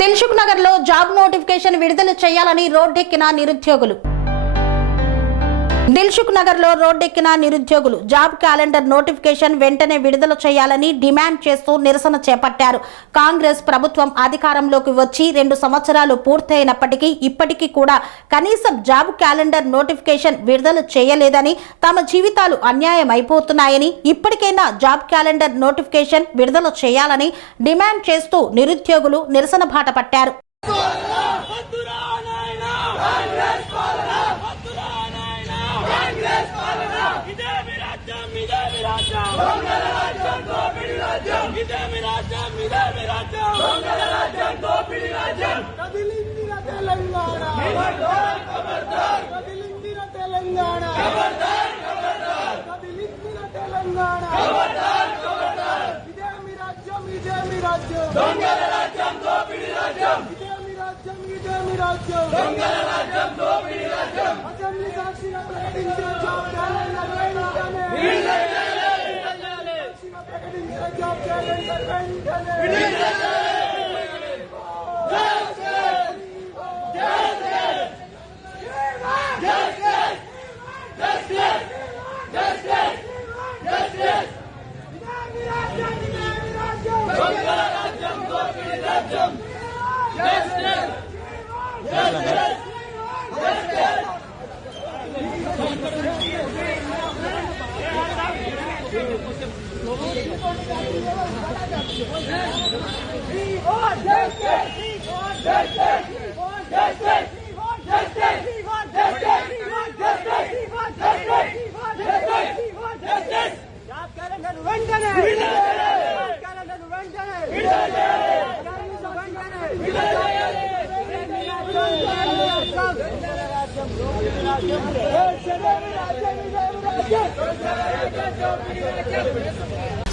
దిల్సుఖ్ నగర్ లో job notification విడుదల చేయాలని రోడ్డెక్కిన నిరుద్యోగులు. దిల్సుఖ్ నగర్ లో రోడ్డెక్కిన నిరుద్యోగులు జాబ్ క్యాలెండర్ నోటిఫికేషన్ వెంటనే విడుదల చేయాలని డిమాండ్ చేస్తూ నిరసన చేపట్టారు. కాంగ్రెస్ ప్రభుత్వం అధికారంలోకి వచ్చి 2 సంవత్సరాలు పూర్తయినప్పటికీ ఇప్పటికీ కూడా కనీసం జాబ్ క్యాలెండర్ నోటిఫికేషన్ విడుదల చేయలేదని, తమ జీవితాలు అన్యాయం అయిపోతున్నాయని, ఇప్పటికైనా జాబ్ క్యాలెండర్ నోటిఫికేషన్ విడుదల చేయాలని డిమాండ్ చేస్తూ నిరుద్యోగులు నిరసన బాట పట్టారు.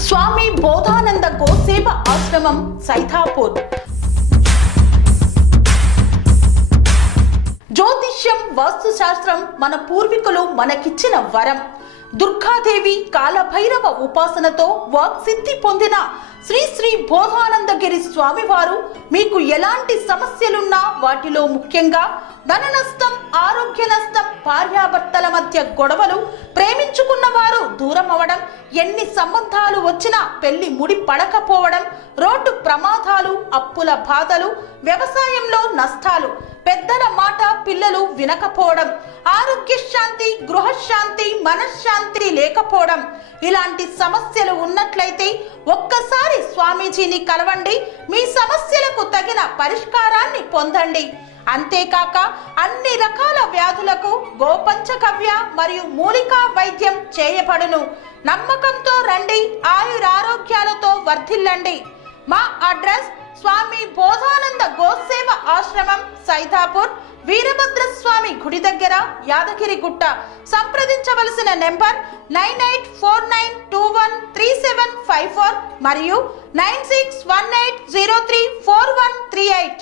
స్వామి బోధానంద గోసేవ ఆశ్రమం సైథాపూర్. జ్యోతిష్యం, వాస్తుశాస్త్రం మన పూర్వీకులు మనకిచ్చిన వరం. దుర్గాదేవి, కాలభైరవ ఉపాసనతో వాక్సిద్ధి పొందిన శ్రీ శ్రీ బోధానందగిరి స్వామివారు మీకు ఎలాంటి సమస్యలున్నా, వాటిలో ముఖ్యంగా ధన నష్టం, ఆరోగ్య నష్టం, భార్యాభర్తల మధ్య గొడవలు, ప్రేమించుకున్న వారు దూరం అవడం, ఎన్ని సంబంధాలు వచ్చినా పెళ్లి ముడి పడకపోవడం, రోడ్డు ప్రమాదాలు, అప్పుల బాధలు, వ్యవసాయంలో నష్టాలు, పెద్దల మాట పిల్లలు వినకపోవడం, ఆరోగ్య శాంతి, గృహశాంతి, మనశ్శాంతి లేకపోవడం, ఇలాంటి సమస్యలు ఉన్నట్లయితే ఒక్కసారి స్వామీజీని కలవండి. మీ సమస్యలకు తగిన పరిష్కారాన్ని పొందండి. అంతేకాక అన్ని రకాల వ్యాధులకు గోపంచకవ్య మరియు మూలికా వైద్యం చేయబడును. నమ్మకంతో రండి, ఆయురారోగ్యాలతో వర్ధిల్లండి. మా అడ్రస్ స్వామి బోధానంద గోసేవ ఆశ్రమం, సైథాపూర్, వీరభద్రస్వామి గుడి దగ్గర, యాదగిరిగుట్ట. సంప్రదించవలసిన నెంబర్ 9849213754 మరియు 9618034138.